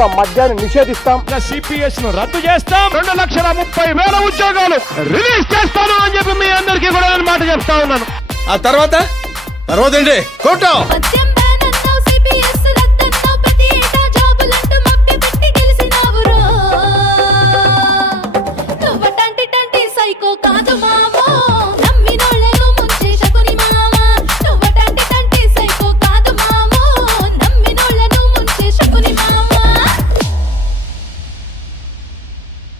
పూర్తిగా మద్యాన్ని నిషేధిస్తాం. సిపిఎస్ ను రద్దు చేస్తాం. 2,30,000 ఉద్యోగాలు రిలీజ్ చేస్తాను అని చెప్పి మీ అందరికీ కూడా నేను మాట చెప్తా ఉన్నాను. ఆ తర్వాత ఏంటి? కోటం సైకో కాదు మామ.